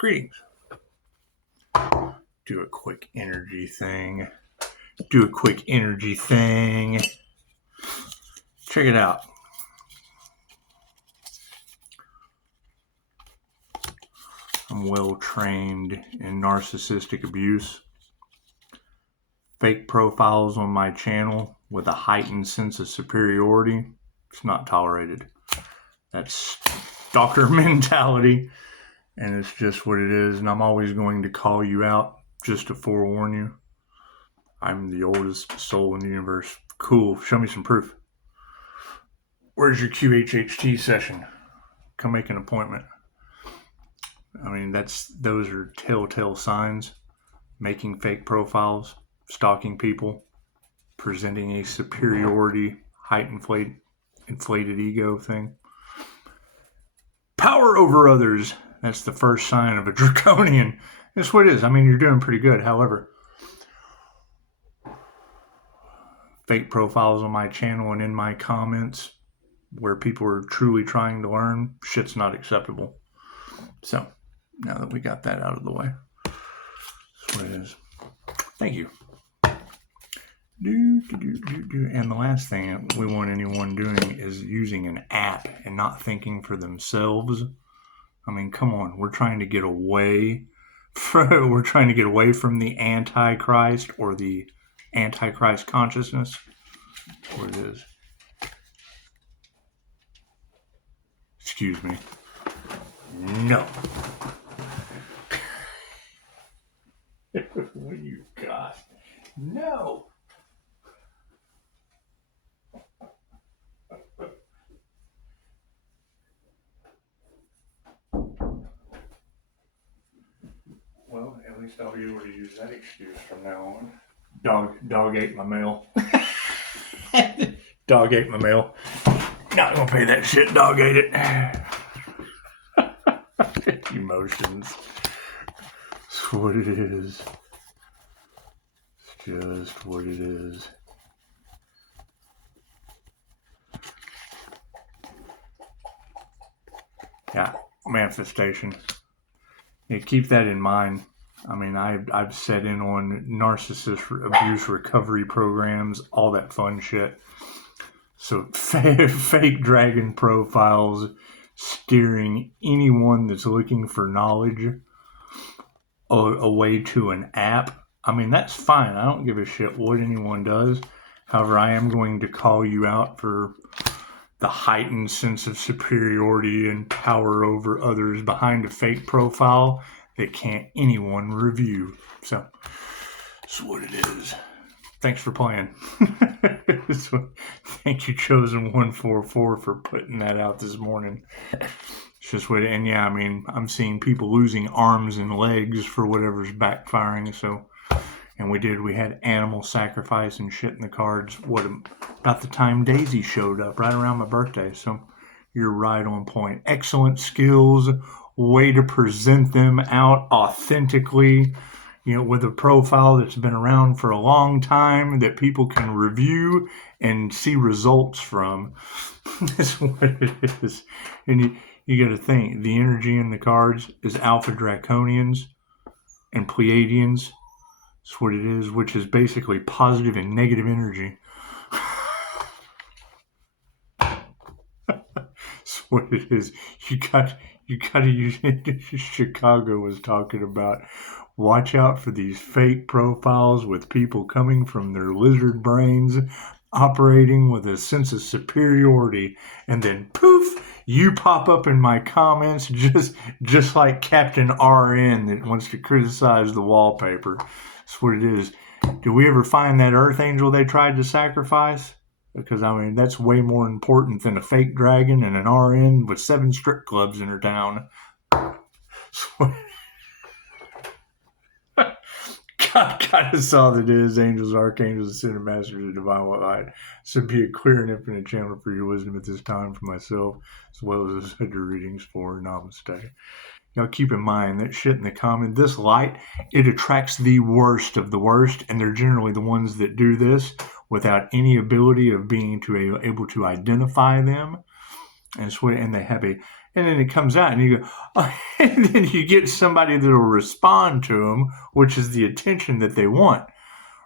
Greetings. Do a quick energy thing. Check it out. I'm well trained in narcissistic abuse. Fake profiles on my channel with a heightened sense of superiority. It's not tolerated. That's stalker mentality. And it's just what it is. And I'm always going to call you out just to forewarn you. I'm the oldest soul in the universe. Cool. Show me some proof. Where's your QHHT session? Come make an appointment. I mean, those are telltale signs. Making fake profiles, stalking people, presenting a superiority, inflated ego thing. Power over others. That's the first sign of a draconian. That's what it is. I mean, you're doing pretty good. However, fake profiles on my channel and in my comments where people are truly trying to learn, shit's not acceptable. So, now that we got that out of the way, that's what it is. Thank you. And the last thing we want anyone doing is using an app and not thinking for themselves. I mean, come on. We're trying to get away from the Antichrist or the Antichrist consciousness. What it is. Excuse me. No. What do you got? No. Well, at least I'll be able to use that excuse from now on. Dog ate my mail. Dog ate my mail. Not gonna pay that shit. Dog ate it. Emotions. That's what it is. It's just what it is. Yeah, manifestation. Yeah, keep that in mind. I mean, I've set in on narcissist abuse recovery programs, all that fun shit. So fake dragon profiles, steering anyone that's looking for knowledge away to an app. I mean, that's fine. I don't give a shit what anyone does. However, I am going to call you out for the heightened sense of superiority and power over others behind a fake profile that can't anyone review. So, that's what it is. Thanks for playing. Thank you, Chosen144, for putting that out this morning. It's just what, and yeah, I mean, I'm seeing people losing arms and legs for whatever's backfiring. So, and we had animal sacrifice and shit in the cards. About the time Daisy showed up, right around my birthday. So, you're right on point. Excellent skills, way to present them out authentically. You know, with a profile that's been around for a long time that people can review and see results from. That's what it is. And you got to think, the energy in the cards is Alpha Draconians and Pleiadians. That's what it is, which is basically positive and negative energy. That's what it is. You got to use it. Chicago was talking about. Watch out for these fake profiles with people coming from their lizard brains, operating with a sense of superiority, and then poof, you pop up in my comments just like Captain RN that wants to criticize the wallpaper. That's what it is. Did we ever find that Archangel they tried to sacrifice? Because, I mean, that's way more important than a fake dragon and an RN with 7 strip clubs in her town. God is all that is. Angels, archangels, ascended masters of divine light. So be a clear and infinite channel for your wisdom at this time for myself, as well as your readings for Namaste. Now keep in mind that shit in the comment, this light, it attracts the worst of the worst, and they're generally the ones that do this without any ability of being able to identify them. And they have And then it comes out and you go, and then you get somebody that will respond to them, which is the attention that they want.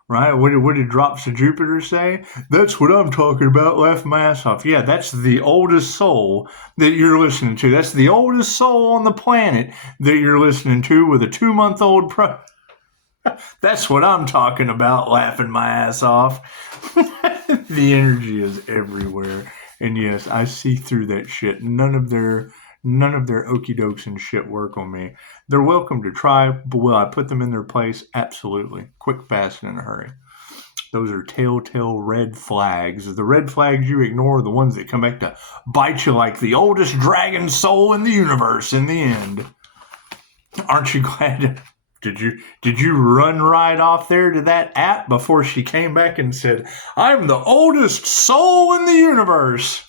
Right? What did Drops of Jupiter say? That's what I'm talking about, laughing my ass off. Yeah, that's the oldest soul that you're listening to. That's the oldest soul on the planet that you're listening to with a 2-month-old That's what I'm talking about, laughing my ass off. The energy is everywhere. And yes, I see through that shit. None of their okie dokes and shit work on me. They're welcome to try, but will I put them in their place? Absolutely. Quick, fast, and in a hurry. Those are telltale red flags. The red flags you ignore are the ones that come back to bite you like the oldest dragon soul in the universe in the end. Aren't you glad? Did you run right off there to that app before she came back and said, I'm the oldest soul in the universe?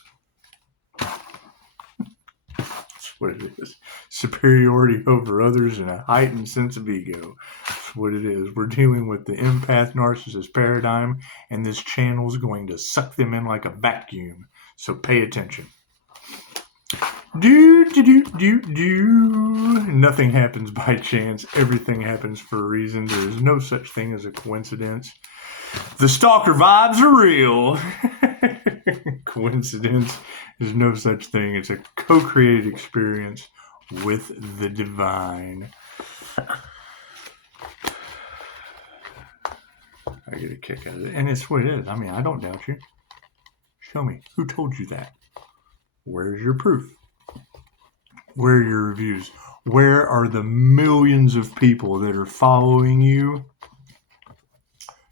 That's what it is. Superiority over others and a heightened sense of ego. That's what it is. We're dealing with the empath narcissist paradigm, and this channel is going to suck them in like a vacuum. So pay attention. Nothing happens by chance. Everything happens for a reason. There is no such thing as a coincidence. The stalker vibes are real. Coincidence is no such thing. It's a co-created experience with the divine. I get a kick out of it. And it's what it is. I mean, I don't doubt you. Show me. Who told you that? Where's your proof? Where are your reviews? Where are the millions of people that are following you,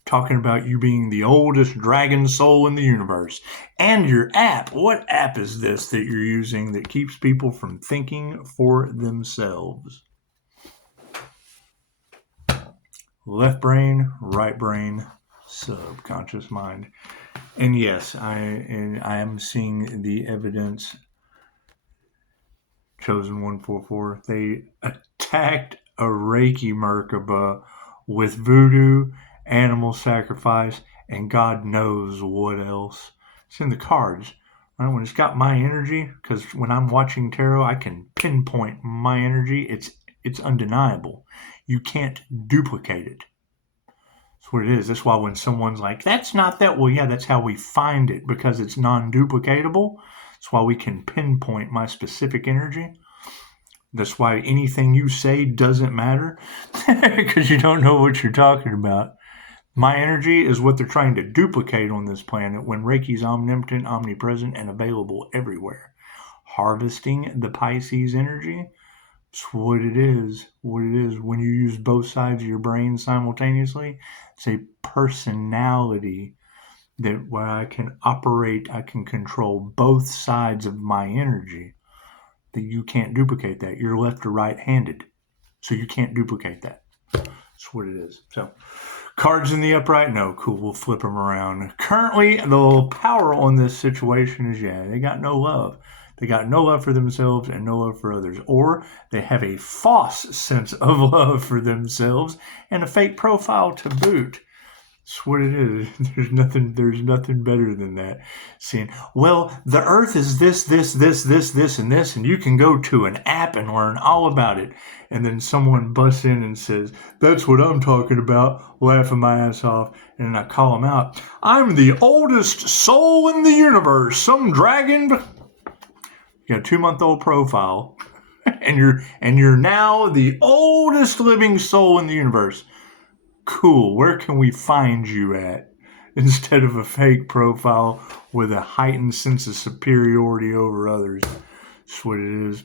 talking about you being the oldest dragon soul in the universe? And your app. What app is this that you're using that keeps people from thinking for themselves? Left brain, right brain, subconscious mind. And yes, I am seeing the evidence. Chosen 144. They attacked a Reiki Merkaba with voodoo, animal sacrifice, and God knows what else. It's in the cards. Right? When it's got my energy, because when I'm watching tarot, I can pinpoint my energy. It's undeniable. You can't duplicate it. That's what it is. That's why when someone's like, that's not that. Well, yeah, that's how we find it, because it's non-duplicatable. That's why we can pinpoint my specific energy. That's why anything you say doesn't matter, because you don't know what you're talking about. My energy is what they're trying to duplicate on this planet when Reiki's omnipotent, omnipresent, and available everywhere. Harvesting the Pisces energy, it's what it is. What it is. When you use both sides of your brain simultaneously, it's a personality that where I can operate, I can control both sides of my energy. That you can't duplicate that. You're left or right-handed, so you can't duplicate that. That's what it is. So, cards in the upright? No, cool. We'll flip them around. Currently, the power on this situation is, they got no love. They got no love for themselves and no love for others. Or they have a false sense of love for themselves and a fake profile to boot. That's what it is. There's nothing better than that. Saying, well, the earth is this, and this, and you can go to an app and learn all about it. And then someone busts in and says, that's what I'm talking about, laughing my ass off. And I call them out. I'm the oldest soul in the universe. Some dragon. You got a 2-month-old profile. And you're now the oldest living soul in the universe. Cool, where can we find you at? Instead of a fake profile with a heightened sense of superiority over others. That's what it is.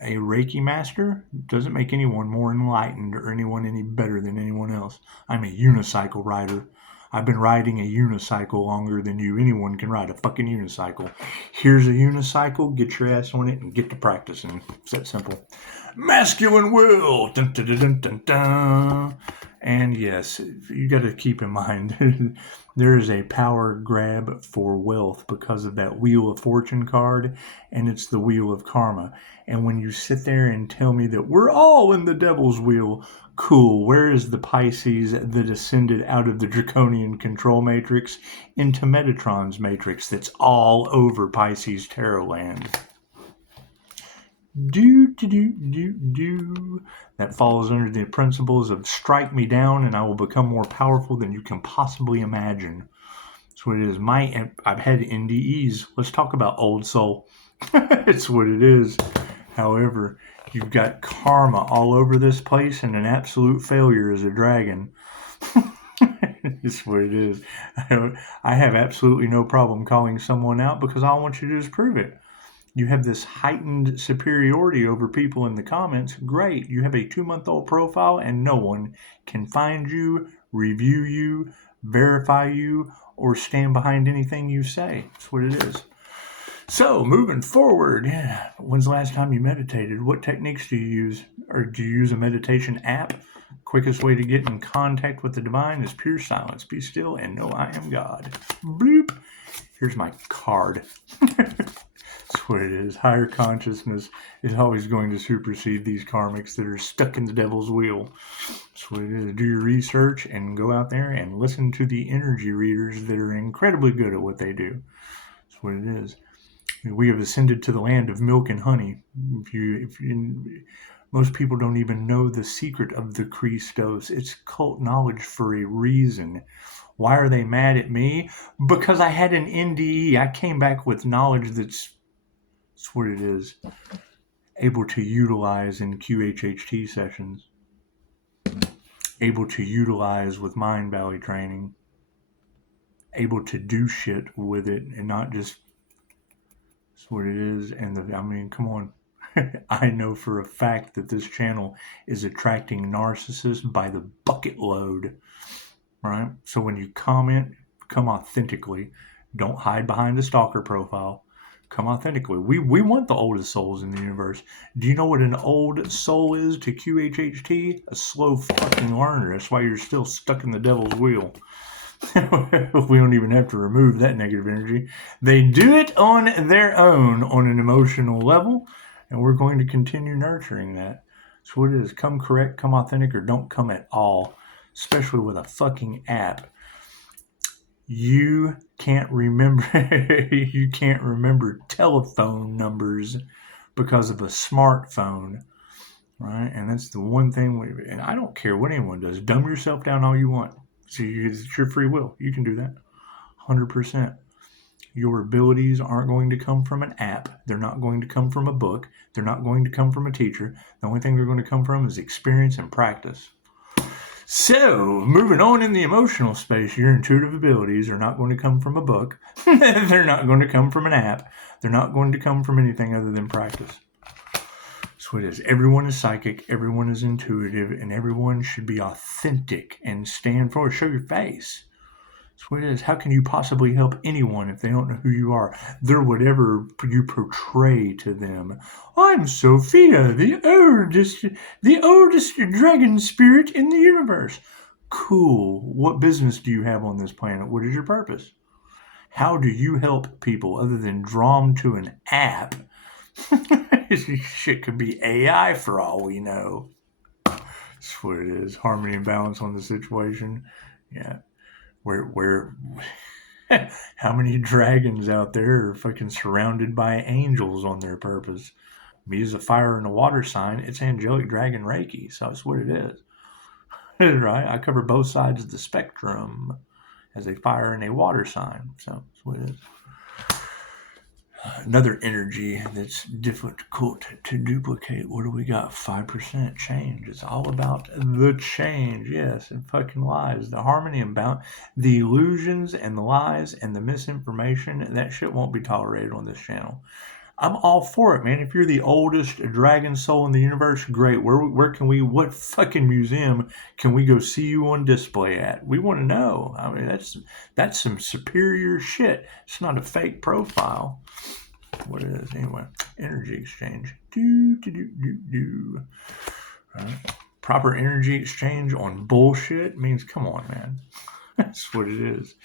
A Reiki master doesn't make anyone more enlightened or anyone any better than anyone else. I'm a unicycle rider. I've been riding a unicycle longer than you. Anyone can ride a fucking unicycle. Here's a unicycle. Get your ass on it and get to practicing. It's that simple. Masculine will. Dun, dun, dun, dun, dun, dun. And yes, you got to keep in mind there is a power grab for wealth because of that Wheel of Fortune card, and it's the Wheel of Karma. And when you sit there and tell me that we're all in the devil's wheel, cool, where is the Pisces that ascended out of the draconian control matrix into Metatron's matrix that's all over Pisces tarot land? That falls under the principles of strike me down and I will become more powerful than you can possibly imagine. That's what it is. I've had NDEs. Let's talk about old soul. It's what it is. However, you've got karma all over this place and an absolute failure as a dragon. It's what it is. I have absolutely no problem calling someone out because all I want you to do is prove it. You have this heightened superiority over people in the comments. Great. You have a 2-month-old profile and no one can find you, review you, verify you, or stand behind anything you say. That's what it is. So, moving forward, when's the last time you meditated? What techniques do you use? Or do you use a meditation app? Quickest way to get in contact with the divine is pure silence. Be still and know I am God. Bloop. Here's my card. That's what it is. Higher consciousness is always going to supersede these karmics that are stuck in the devil's wheel. That's what it is. Do your research and go out there and listen to the energy readers that are incredibly good at what they do. That's what it is. We have ascended to the land of milk and honey. Most people don't even know the secret of the Christos. It's cult knowledge for a reason. Why are they mad at me? Because I had an NDE. I came back with knowledge that's what it is. Able to utilize in QHHT sessions. Able to utilize with Mind Valley training. Able to do shit with it and not just... That's what it is. And I mean, come on. I know for a fact that this channel is attracting narcissists by the bucket load. Right? So when you comment, come authentically. Don't hide behind a stalker profile. Come authentically. We want the oldest souls in the universe. Do you know what an old soul is to QHHT? A slow fucking learner. That's why you're still stuck in the devil's wheel. We don't even have to remove that negative energy. They do it on their own on an emotional level, and we're going to continue nurturing that. So what it is, come correct, come authentic, or don't come at all, especially with a fucking app. You can't remember telephone numbers because of a smartphone, right? And that's the one thing and I don't care what anyone does. Dumb yourself down all you want. So it's your free will. You can do that. 100%. Your abilities aren't going to come from an app. They're not going to come from a book. They're not going to come from a teacher. The only thing they're going to come from is experience and practice. So, moving on in the emotional space, your intuitive abilities are not going to come from a book. They're not going to come from an app. They're not going to come from anything other than practice. So it is. Everyone is psychic, everyone is intuitive, and everyone should be authentic and stand forward. Show your face. That's what it is. How can you possibly help anyone if they don't know who you are? They're whatever you portray to them. I'm Sophia, the oldest dragon spirit in the universe. Cool. What business do you have on this planet? What is your purpose? How do you help people other than draw them to an app? Shit could be AI for all we know. That's what it is. Harmony and balance on the situation. Yeah. Where how many dragons out there are fucking surrounded by angels on their purpose? Me as a fire and a water sign, it's angelic dragon Reiki, so that's what it is. Right? I cover both sides of the spectrum as a fire and a water sign, so that's what it is. Another energy that's difficult to duplicate. What do we got? 5% change. It's all about the change. Yes, and fucking lies. The harmony and balance, the illusions and the lies and the misinformation, that shit won't be tolerated on this channel. I'm all for it, man. If you're the oldest dragon soul in the universe, great. What fucking museum can we go see you on display at? We want to know. I mean, that's some superior shit. It's not a fake profile. What it is, anyway. Energy exchange. Right. Proper energy exchange on bullshit means, come on, man. That's what it is.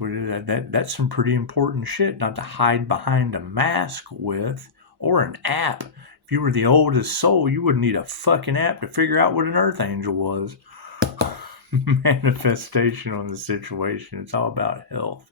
That's some pretty important shit not to hide behind a mask with, or an app. If you were the oldest soul, you wouldn't need a fucking app to figure out what an earth angel was. Manifestation on the situation. It's all about health,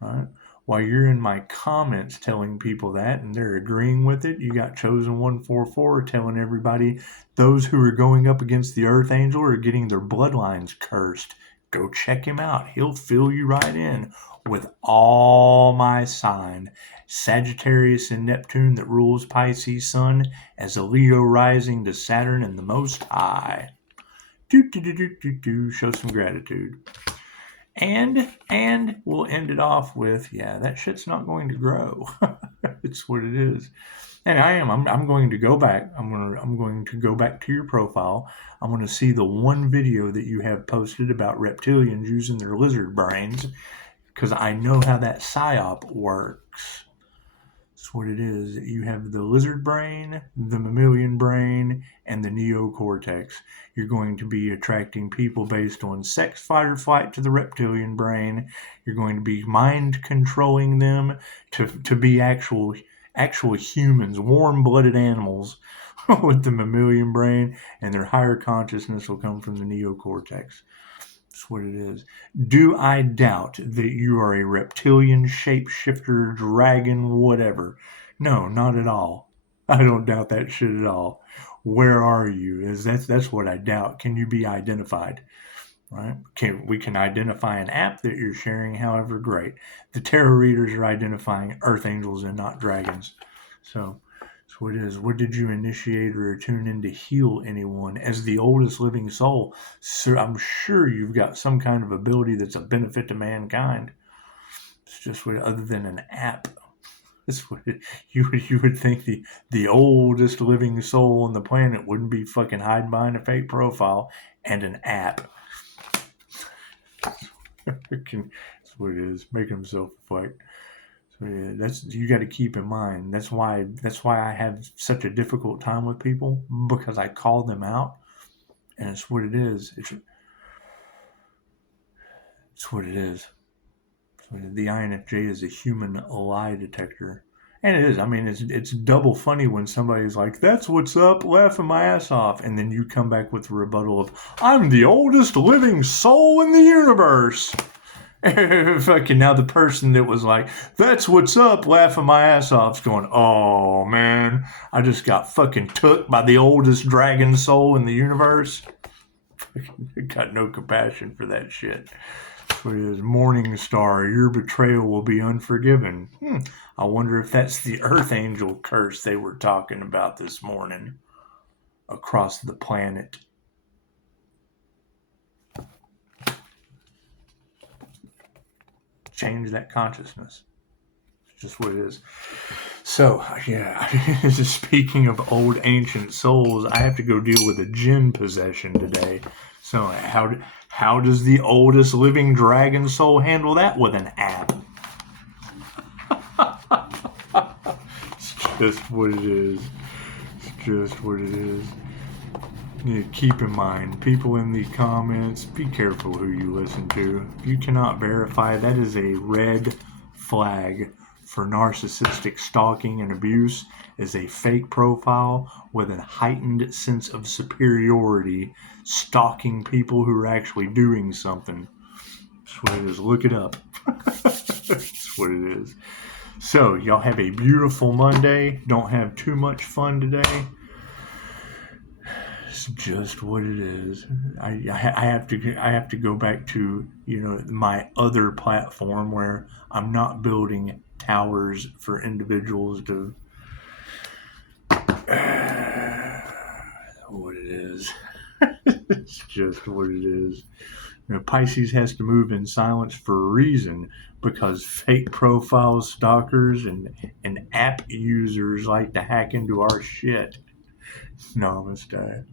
right? while you're in my comments telling people that and they're agreeing with it, you got Chosen 144 telling everybody those who are going up against the Earth Angel are getting their bloodlines cursed. Go check him out. He'll fill you right in with all my sign. Sagittarius and Neptune that rules Pisces Sun as a Leo rising to Saturn and the Most High. Show some gratitude. And we'll end it off with, yeah, that shit's not going to grow. It's what it is. And I'm going to go back. I'm going to go back to your profile. I'm going to see the one video that you have posted about reptilians using their lizard brains, because I know how that psyop works. That's what it is. You have the lizard brain, the mammalian brain, and the neocortex. You're going to be attracting people based on sex, fight, or flight to the reptilian brain. You're going to be mind controlling them to be actual humans, warm-blooded animals with the mammalian brain, and their higher consciousness will come from the neocortex. That's what it is. Do I doubt that you are a reptilian, shapeshifter, dragon, whatever? No, not at all. I don't doubt that shit at all. Where are you? That's what I doubt. Can you be identified? Right? We can identify an app that you're sharing, however, great. The tarot readers are identifying earth angels and not dragons. So that's what it is. What did you initiate or tune in to heal anyone? As the oldest living soul, sir, I'm sure you've got some kind of ability that's a benefit to mankind. It's just what, other than an app. That's what you would think the oldest living soul on the planet wouldn't be fucking hiding behind a fake profile and an app. That's what it is. Make himself fight. So yeah, that's, you got to keep in mind. That's why I have such a difficult time with people, because I call them out, and it's what it is. It's what it is. So the INFJ is a human lie detector. And it is. I mean, it's double funny when somebody's like, "That's what's up," laughing my ass off, and then you come back with the rebuttal of, "I'm the oldest living soul in the universe." Fucking now the person that was like, "That's what's up," laughing my ass off, is going, "Oh man, I just got fucking took by the oldest dragon soul in the universe." Got no compassion for that shit. What is Morning Star? Your betrayal will be unforgiven. I wonder if that's the Earth Angel curse they were talking about this morning across the planet. Change that consciousness. It's just what it is. So, yeah, speaking of old ancient souls, I have to go deal with a jinn possession today. So, how does the oldest living dragon soul handle that with an app? It's just what it is. It's just what it is. You keep in mind, people in the comments, be careful who you listen to. If you cannot verify, that is a red flag for narcissistic stalking and abuse. Is a fake profile with a heightened sense of superiority, stalking people who are actually doing something. That's what it is. Look it up. That's what it is. So, y'all have a beautiful Monday. Don't have too much fun today. It's just what it is. I have to go back to, my other platform where I'm not building towers for individuals to what it is. It's just what it is. Pisces has to move in silence for a reason, because fake profiles, stalkers, and app users like to hack into our shit. Namaste.